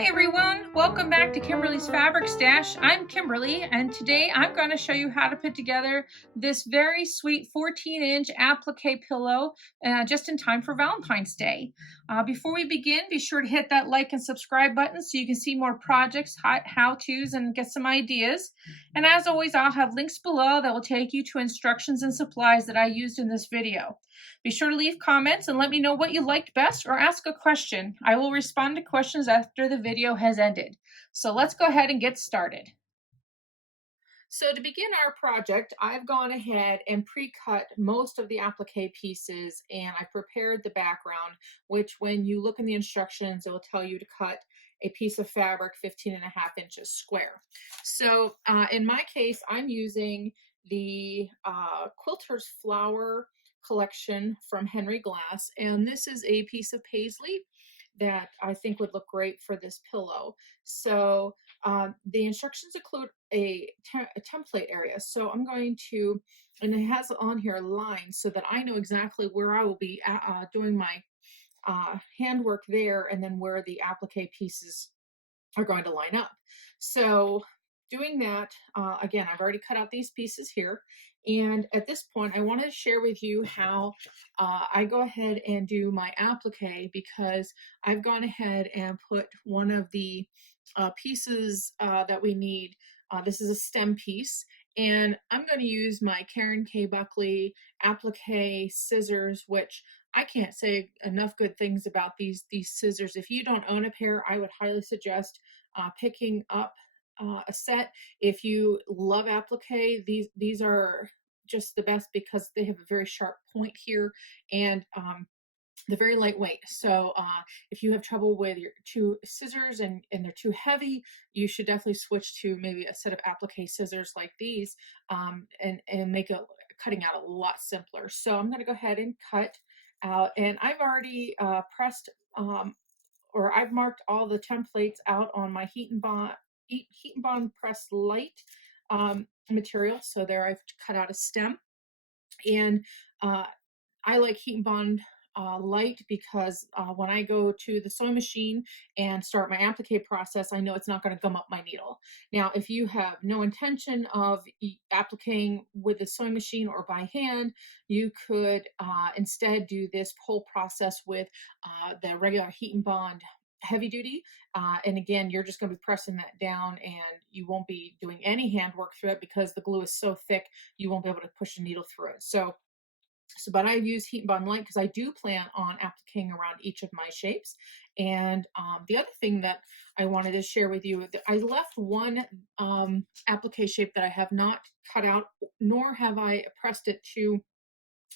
Hi everyone, welcome back to Kimberly's Fabric Stash. I'm Kimberly and today I'm going to show you how to put together this very sweet 14-inch applique pillow just in time for Valentine's Day. Before we begin, be sure to hit that like and subscribe button so you can see more projects, how-tos, and get some ideas. And as always, I'll have links below that will take you to instructions and supplies that I used in this video. Be sure to leave comments and let me know what you liked best or ask a question. I will respond to questions after the video has ended. So let's go ahead and get started. So to begin our project, I've gone ahead and pre-cut most of the applique pieces and I've prepared the background, which when you look in the instructions, it will tell you to cut a piece of fabric 15.5 inches square. So in my case, I'm using the Quilter's Flower collection from Henry Glass, and this is a piece of paisley that I think would look great for this pillow. So the instructions include a template area. So I'm going to, and it has on here lines so that I know exactly where I will be doing my handwork there and then where the applique pieces are going to line up. So doing that, again, I've already cut out these pieces here. And at this point, I wanted to share with you how I go ahead and do my applique, because I've gone ahead and put one of the pieces that we need. This is a stem piece, and I'm going to use my Karen K. Buckley applique scissors, which I can't say enough good things about these scissors. If you don't own a pair, I would highly suggest picking up a set. If you love applique, these are just the best because they have a very sharp point here, and they're very lightweight. So if you have trouble with your two scissors and they're too heavy, you should definitely switch to maybe a set of applique scissors like these, and make cutting out a lot simpler. So I'm going to go ahead and cut out, and I've already pressed or I've marked all the templates out on my Heat and Bond Press Light material. So there I've cut out a stem, and I like Heat and Bond Light because when I go to the sewing machine and start my applique process, I know it's not going to gum up my needle. Now, if you have no intention of appliquing with the sewing machine or by hand, you could instead do this whole process with the regular Heat and Bond heavy duty, and again, you're just going to be pressing that down and you won't be doing any handwork through it because the glue is so thick you won't be able to push the needle through it. But I use Heat and Bond Light because I do plan on appliquing around each of my shapes. And the other thing that I wanted to share with you, I left one applique shape that I have not cut out, nor have I pressed it to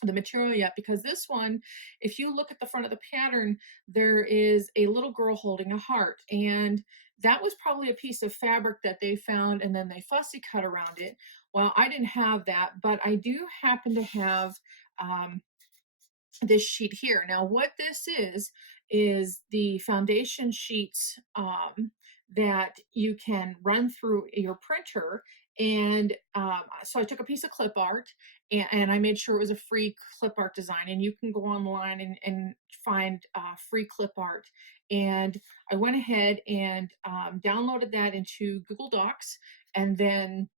the material yet, because this one, if you look at the front of the pattern, there is a little girl holding a heart, and that was probably a piece of fabric that they found and then they fussy cut around it. Well, I didn't have that, but I do happen to have this sheet here. Now what this is the foundation sheets that you can run through your printer. And so I took a piece of clip art and I made sure it was a free clip art design, and you can go online and find free clip art. And I went ahead and downloaded that into Google Docs, and then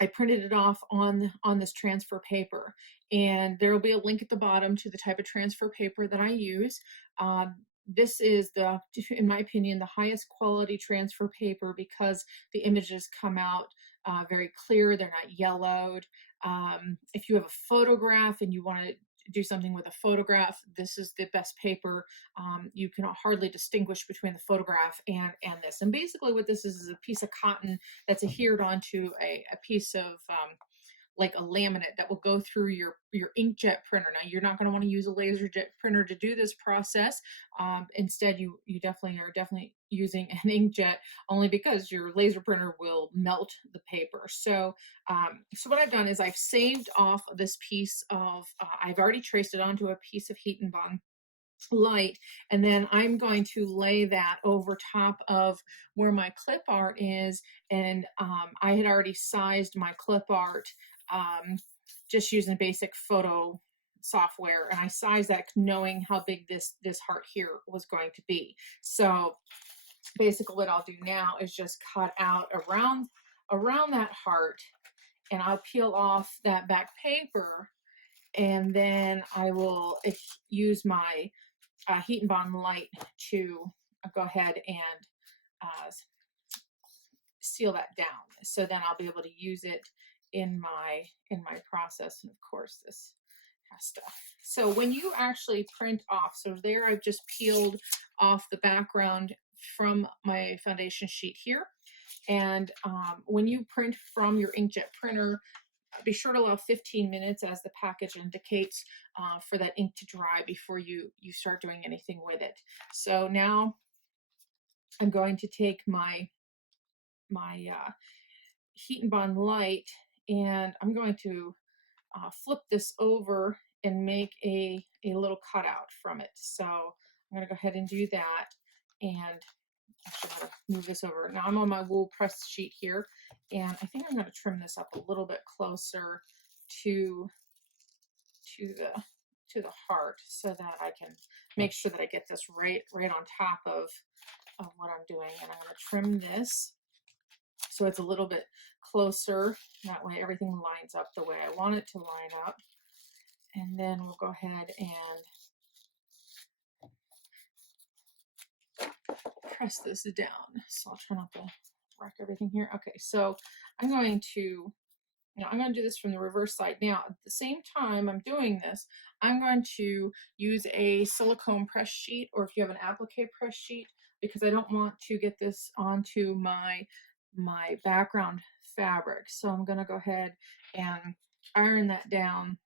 I printed it off on this transfer paper, and there will be a link at the bottom to the type of transfer paper that I use. This is in my opinion, the highest quality transfer paper because the images come out very clear. They're not yellowed. If you have a photograph and you want to do something with a photograph, this is the best paper. You can hardly distinguish between the photograph and this. And basically what this is a piece of cotton that's adhered onto a piece of like a laminate that will go through your inkjet printer. Now, you're not going to want to use a laser jet printer to do this process. Instead, you definitely are using an inkjet, only because your laser printer will melt the paper. So what I've done is I've saved off this piece of, I've already traced it onto a piece of Heat and Bond Light, and then I'm going to lay that over top of where my clip art is. And I had already sized my clip art just using basic photo software, and I sized that knowing how big this heart here was going to be. So basically what I'll do now is just cut out around that heart, and I'll peel off that back paper, and then I will use my heat and bond light to go ahead and uh, seal that down. So then I'll be able to use it in my process. And of course, this has to. So when you actually print off, so there I've just peeled off the background from my foundation sheet here. And when you print from your inkjet printer, be sure to allow 15 minutes, as the package indicates, for that ink to dry before you start doing anything with it. So now I'm going to take my heat and bond light, and I'm going to flip this over and make a little cutout from it. So I'm going to go ahead and do that, and actually I'm going to move this over. Now I'm on my wool press sheet here, and I think I'm going to trim this up a little bit closer to the heart, so that I can make sure that I get this right on top of what I'm doing. And I'm going to trim this so it's a little bit closer. That way everything lines up the way I want it to line up. And then we'll go ahead and press this down. So I'll try not to wreck everything here. Okay, so I'm going to do this from the reverse side. Now, at the same time I'm doing this, I'm going to use a silicone press sheet, or if you have an applique press sheet, because I don't want to get this onto my background fabric. So I'm going to go ahead and iron that down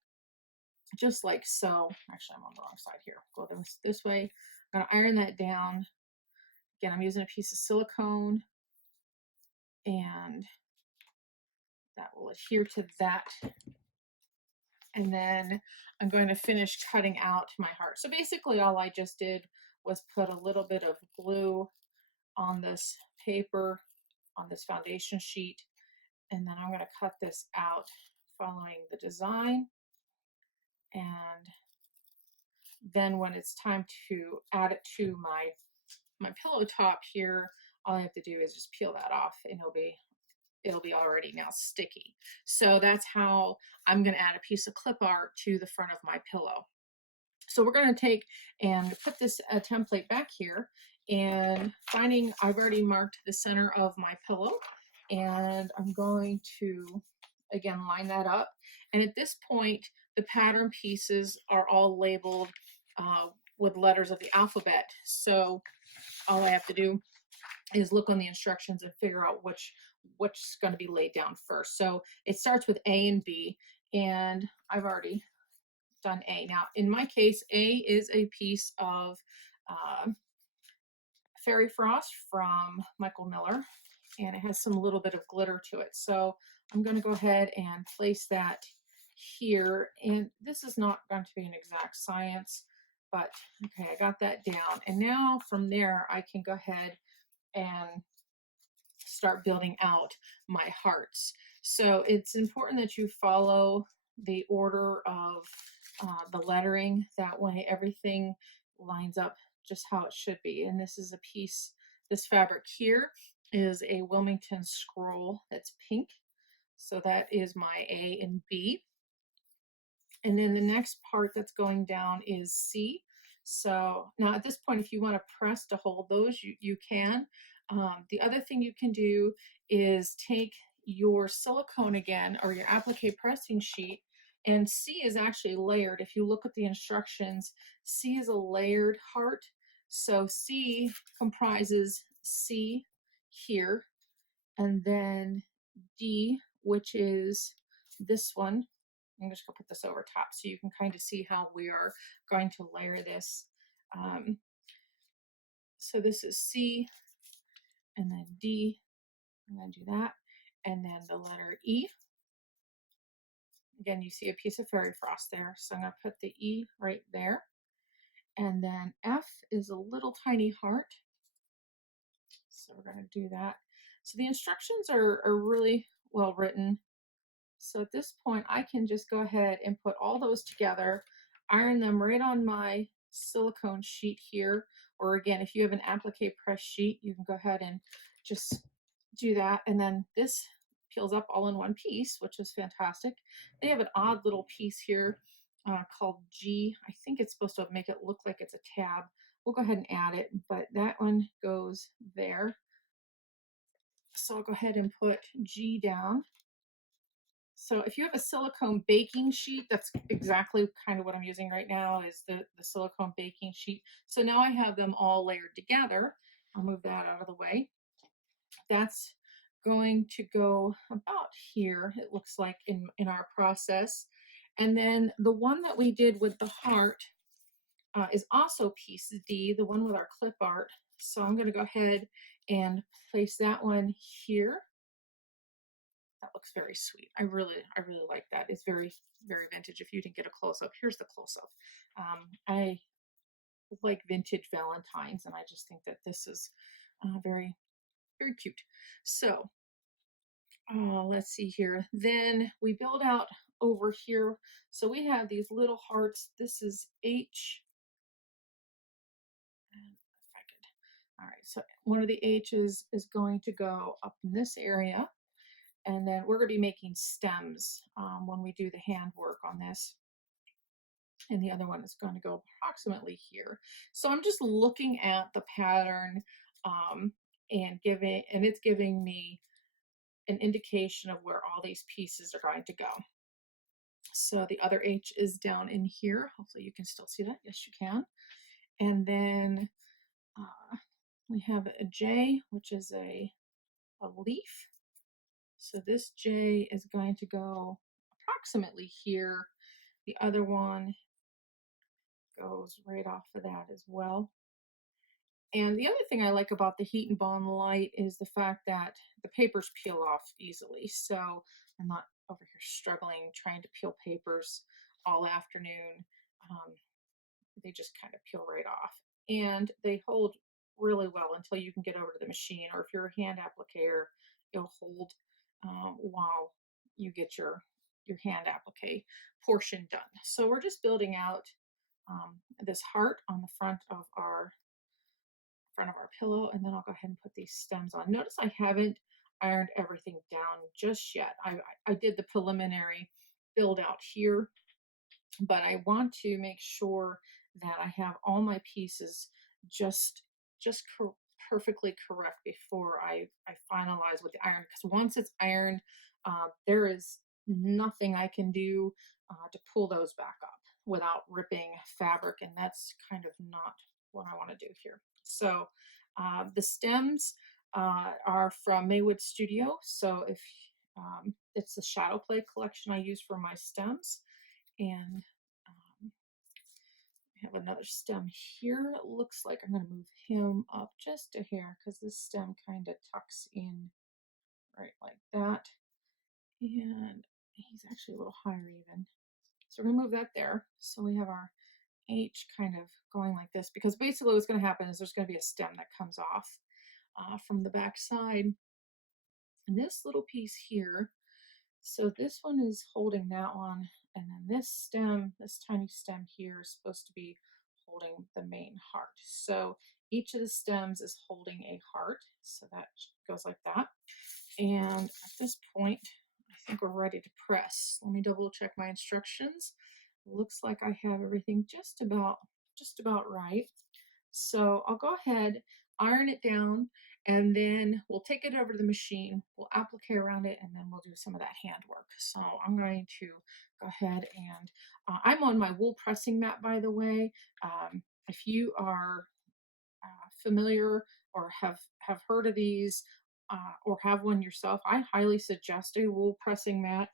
just like so. Actually, I'm on the wrong side here. Go this way. I'm going to iron that down. Again, I'm using a piece of silicone, and that will adhere to that. And then I'm going to finish cutting out my heart. So basically all I just did was put a little bit of glue on this paper, on this foundation sheet, and then I'm going to cut this out following the design. And then when it's time to add it to my pillow top here, all I have to do is just peel that off, and it'll be already now sticky. So that's how I'm going to add a piece of clip art to the front of my pillow. So we're going to take and put this template back here, and I've already marked the center of my pillow, and I'm going to again line that up. And at this point, the pattern pieces are all labeled with letters of the alphabet. So all I have to do is look on the instructions and figure out what's going to be laid down first. So it starts with A and B, and I've already done A. Now, in my case, A is a piece of Fairy Frost from Michael Miller, and it has some little bit of glitter to it. So I'm going to go ahead and place that here. And this is not going to be an exact science, but okay, I got that down. And now from there, I can go ahead and start building out my hearts. So it's important that you follow the order of the lettering. That way everything lines up just how it should be. And this is a piece, this fabric here is a Wilmington scroll that's pink. So that is my A and B. And then the next part that's going down is C. So now at this point, if you want to press to hold those, you can. The other thing you can do is take your silicone again, or your applique pressing sheet, and C is actually layered. If you look at the instructions, C is a layered heart. So C comprises C here, and then D, which is this one. I'm just going to put this over top so you can kind of see how we are going to layer this. So this is C, and then D. I'm going to do that. And then the letter E. Again, you see a piece of Fairy Frost there. So I'm going to put the E right there. And then F is a little tiny heart. So we're going to do that. So the instructions are really well written. So at this point, I can just go ahead and put all those together, iron them right on my silicone sheet here, or again, if you have an applique press sheet, you can go ahead and just do that. And then this peels up all in one piece, which is fantastic. They have an odd little piece here called G. I think it's supposed to make it look like it's a tab. We'll go ahead and add it, but that one goes there. So I'll go ahead and put G down. So if you have a silicone baking sheet, that's exactly kind of what I'm using right now, is the silicone baking sheet. So now I have them all layered together. I'll move that out of the way. That's going to go about here, it looks like, in our process. And then the one that we did with the heart is also piece D, the one with our clip art. So I'm going to go ahead and place that one here. That looks very sweet. I really like that. It's very, very vintage. If you didn't get a close up, here's the close up. I like vintage Valentines, and I just think that this is very, very cute. So let's see here. Then we build out over here. So we have these little hearts. This is H. And if I could, all right. So one of the H's is going to go up in this area. And then we're going to be making stems when we do the handwork on this. And the other one is going to go approximately here. So I'm just looking at the pattern and it's giving me an indication of where all these pieces are going to go. So the other H is down in here. Hopefully you can still see that. Yes, you can. And then we have a J, which is a leaf. So this J is going to go approximately here. The other one goes right off of that as well. And the other thing I like about the Heat and Bond light is the fact that the papers peel off easily. So I'm not over here struggling trying to peel papers all afternoon. They just kind of peel right off. And they hold really well until you can get over to the machine, or if you're a hand applicator, it'll hold while you get your hand applique portion done. So we're just building out this heart on the front of our pillow, and then I'll go ahead and put these stems on. Notice I haven't ironed everything down just yet. I did the preliminary build out here, but I want to make sure that I have all my pieces just perfectly correct before I finalize with the iron, because once it's ironed, there is nothing I can do to pull those back up without ripping fabric, and that's kind of not what I want to do here. So the stems are from Maywood Studio. So if it's the Shadow Play collection I use for my stems, and I have another stem here. It looks like I'm going to move him up just a hair because this stem kind of tucks in right like that. And he's actually a little higher even. So we're going to move that there. So we have our H kind of going like this, because basically what's going to happen is there's going to be a stem that comes off from the back side. And this little piece here, so this one is holding that one, and then this stem, this tiny stem here, is supposed to be holding the main heart. So each of the stems is holding a heart, so that goes like that. And at this point, I think we're ready to press. Let me double check my instructions. Looks like I have everything just about right. So I'll go ahead, iron it down, and then we'll take it over to the machine. We'll applique around it, and then we'll do some of that handwork. So I'm going to go ahead and I'm on my wool pressing mat, by the way. If you are familiar or have heard of these or have one yourself, I highly suggest a wool pressing mat.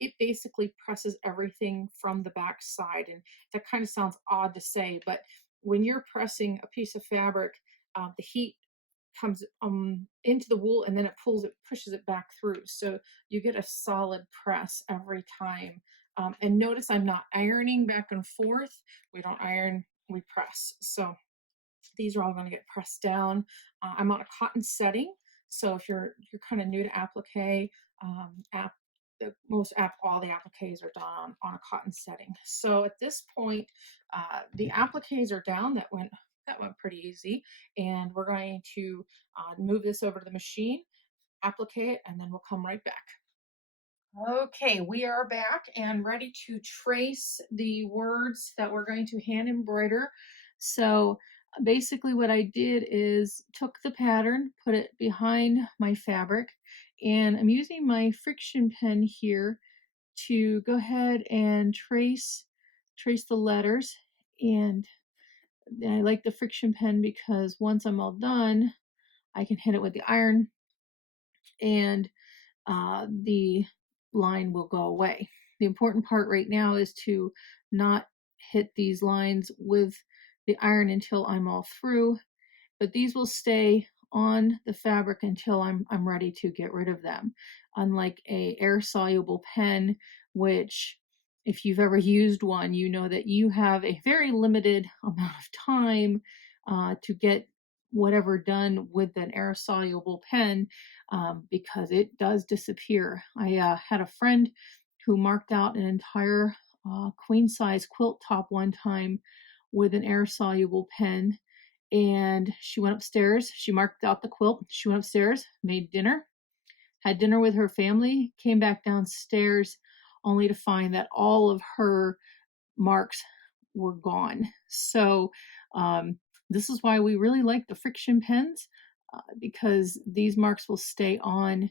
It basically presses everything from the back side, and that kind of sounds odd to say, but when you're pressing a piece of fabric, the heat comes into the wool, and then it pushes it back through. So you get a solid press every time. And notice I'm not ironing back and forth. We don't iron, we press. So these are all going to get pressed down. I'm on a cotton setting. So if you're kind of new to applique, all the appliques are done on a cotton setting. So at this point, the appliques are down. That went pretty easy, and we're going to move this over to the machine, applique it, and then we'll come right back. Okay, we are back and ready to trace the words that we're going to hand embroider. So basically what I did is took the pattern, put it behind my fabric, and I'm using my friction pen here to go ahead and trace the letters. And I like the friction pen because once I'm all done, I can hit it with the iron and the line will go away. The important part right now is to not hit these lines with the iron until I'm all through, but these will stay on the fabric until I'm ready to get rid of them. Unlike a air soluble pen, which if you've ever used one, you know that you have a very limited amount of time to get whatever done with an air soluble pen because it does disappear. I had a friend who marked out an entire queen size quilt top one time with an air soluble pen, and she went upstairs. She marked out the quilt. She went upstairs, made dinner, had dinner with her family, came back downstairs only to find that all of her marks were gone. So this is why we really like the friction pens because these marks will stay on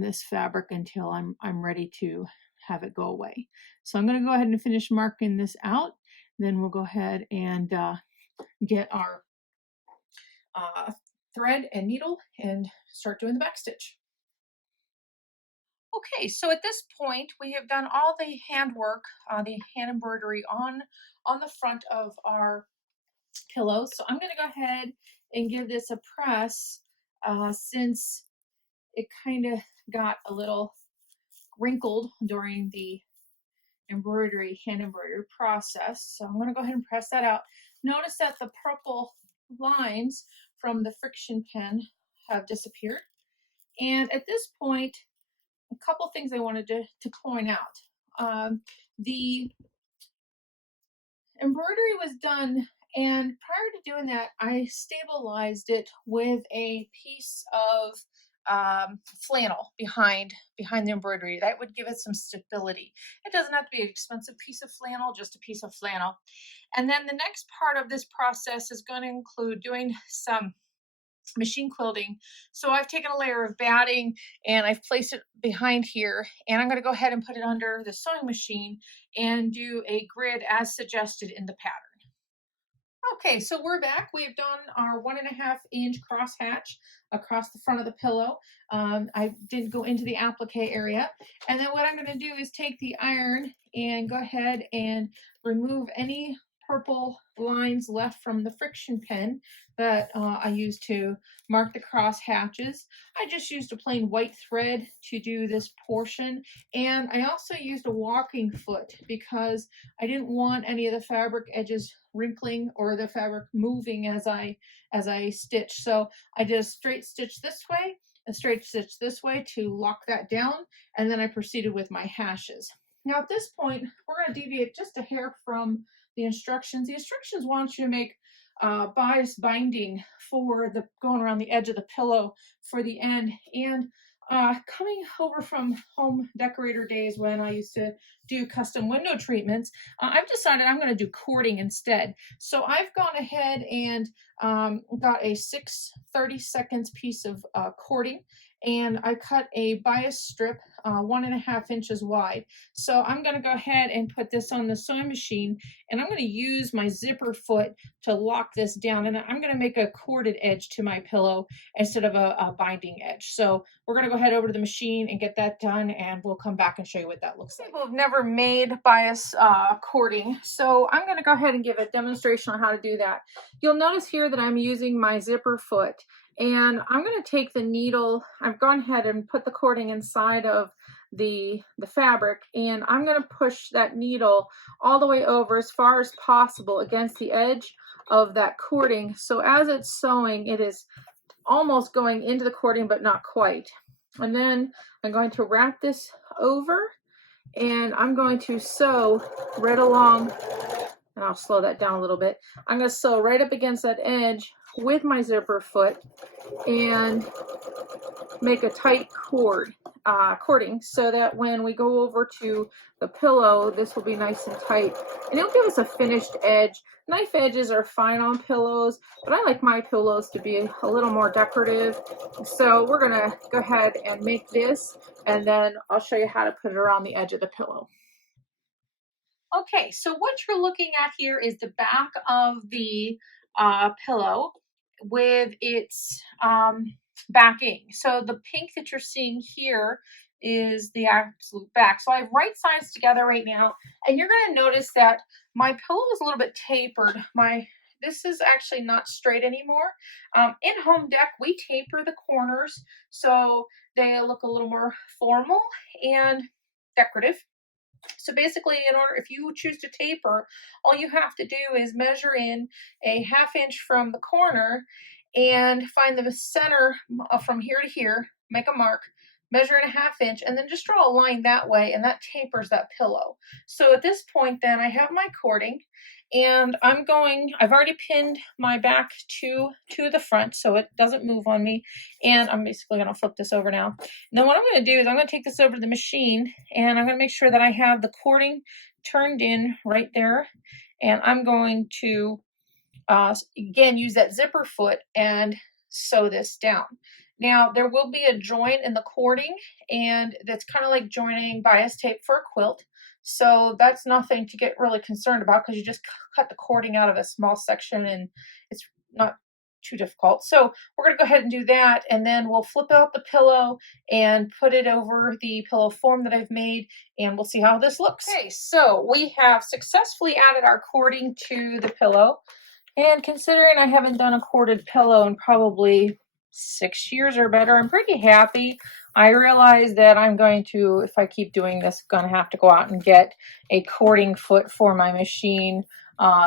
this fabric until I'm ready to have it go away. So I'm going to go ahead and finish marking this out. Then we'll go ahead and get our thread and needle and start doing the back stitch. Okay, so at this point we have done all the handwork, the hand embroidery on the front of our pillow. So I'm going to go ahead and give this a press since it kind of got a little wrinkled during the hand embroidery process. So I'm going to go ahead and press that out. Notice that the purple lines from the friction pen have disappeared. And at this point, a couple things I wanted to point out. The embroidery was done, and prior to doing that, I stabilized it with a piece of flannel behind the embroidery. That would give it some stability. It doesn't have to be an expensive piece of flannel, just a piece of flannel. And then the next part of this process is going to include doing some machine quilting. So I've taken a layer of batting and I've placed it behind here, and I'm going to go ahead and put it under the sewing machine and do a grid as suggested in the pattern. Okay, so we're back. We have done our 1.5-inch crosshatch across the front of the pillow. I did go into the applique area. And then what I'm going to do is take the iron and go ahead and remove any purple lines left from the friction pen that I used to mark the cross hatches. I just used a plain white thread to do this portion, and I also used a walking foot because I didn't want any of the fabric edges wrinkling or the fabric moving as I stitch. So I did a straight stitch this way, a straight stitch this way to lock that down, and then I proceeded with my hashes. Now at this point, we're going to deviate just a hair from the instructions. The instructions want you to make bias binding for the going around the edge of the pillow for the end. And coming over from home decorator days when I used to do custom window treatments, I've decided I'm going to do cording instead. So I've gone ahead and got a 6/32 piece of cording, and I cut a bias strip 1.5 inches wide. So I'm going to go ahead and put this on the sewing machine, and I'm going to use my zipper foot to lock this down, and I'm going to make a corded edge to my pillow instead of a binding edge. So we're going to go ahead over to the machine and get that done, and we'll come back and show you what that looks like. People have never made bias cording, so I'm going to go ahead and give a demonstration on how to do that. You'll notice here that I'm using my zipper foot, and I'm going to take the needle. I've gone ahead and put the cording inside of the fabric, and I'm going to push that needle all the way over as far as possible against the edge of that cording. So as it's sewing, it is almost going into the cording, but not quite. And then I'm going to wrap this over, and I'm going to sew right along, and I'll slow that down a little bit. I'm going to sew right up against that edge with my zipper foot and make a tight cording, so that when we go over to the pillow, this will be nice and tight, and it'll give us a finished edge. Knife edges are fine on pillows, but I like my pillows to be a little more decorative. So we're gonna go ahead and make this, and then I'll show you how to put it around the edge of the pillow. Okay, so what you're looking at here is the back of the pillow with its backing. So the pink that you're seeing here is the absolute back. So I have right sides together right now, and you're going to notice that my pillow is a little bit tapered. This is actually not straight anymore. In Home Dec, we taper the corners so they look a little more formal and decorative. So basically, if you choose to taper, all you have to do is measure in a 1/2 inch from the corner and find the center from here to here, make a mark, measure in a 1/2 inch, and then just draw a line that way, and that tapers that pillow. So at this point then I have my cording, and I've already pinned my back to the front so it doesn't move on me, and I'm basically going to flip this over now. And then what I'm going to do is I'm going to take this over to the machine, and I'm going to make sure that I have the cording turned in right there, and I'm going to again use that zipper foot and sew this down. Now there will be a joint in the cording, and that's kind of like joining bias tape for a quilt. So that's nothing to get really concerned about, because you just cut the cording out of a small section and it's not too difficult. So we're going to go ahead and do that, and then we'll flip out the pillow and put it over the pillow form that I've made, and we'll see how this looks. Okay, so we have successfully added our cording to the pillow, and considering I haven't done a corded pillow in probably 6 years or better, I'm pretty happy. I realize that I'm going to, if I keep doing this, going to have to go out and get a cording foot for my machine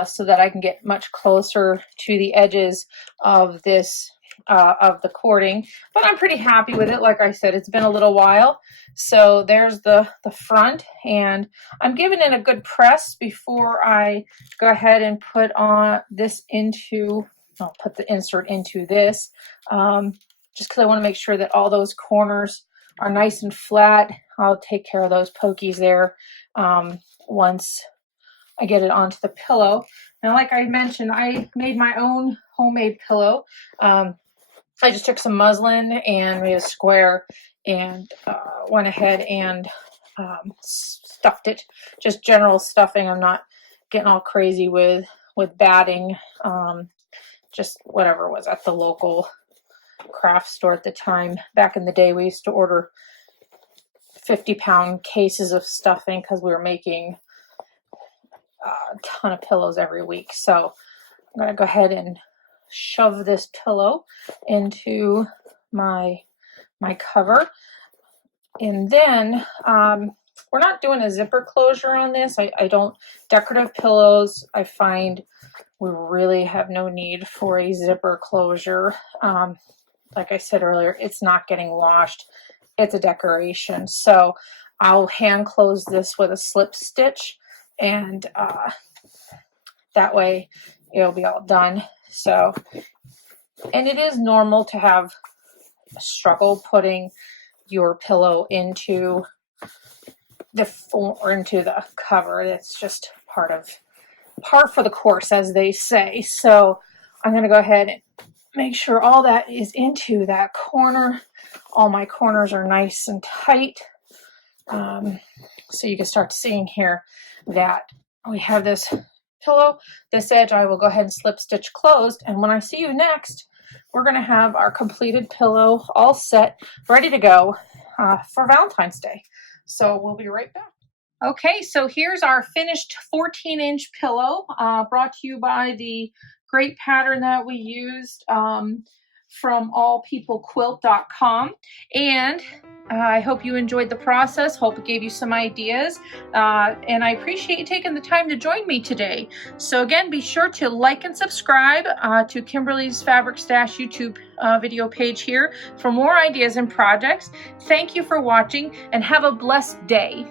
so that I can get much closer to the edges of this of the cording. But I'm pretty happy with it. Like I said, it's been a little while. So there's the front, and I'm giving it a good press before I go ahead and put on this into, I'll put the insert into this, just because I want to make sure that all those corners are nice and flat. I'll take care of those pokies there once I get it onto the pillow. Now, like I mentioned, I made my own homemade pillow. I just took some muslin and made a square, and went ahead and stuffed it. Just general stuffing. I'm not getting all crazy with batting. Just whatever was at the local craft store at the time. Back in the day, we used to order 50-pound cases of stuffing because we were making a ton of pillows every week. So I'm going to go ahead and shove this pillow into my cover, and then we're not doing a zipper closure on this. I don't, decorative pillows, I find we really have no need for a zipper closure. Like I said earlier, it's not getting washed. It's a decoration. So I'll hand close this with a slip stitch, and that way it'll be all done. So, and it is normal to have a struggle putting your pillow into the cover. It's just par for the course, as they say. So I'm going to go ahead and make sure all that is into that corner. All my corners are nice and tight. So you can start seeing here that we have this pillow. This edge I will go ahead and slip stitch closed, and when I see you next, we're going to have our completed pillow all set, ready to go for Valentine's Day. So we'll be right back. Okay, so here's our finished 14-inch pillow, brought to you by the great pattern that we used from allpeoplequilt.com. And I hope you enjoyed the process. Hope it gave you some ideas. And I appreciate you taking the time to join me today. So again, be sure to like and subscribe to Kimberly's Fabric Stash YouTube video page here for more ideas and projects. Thank you for watching and have a blessed day.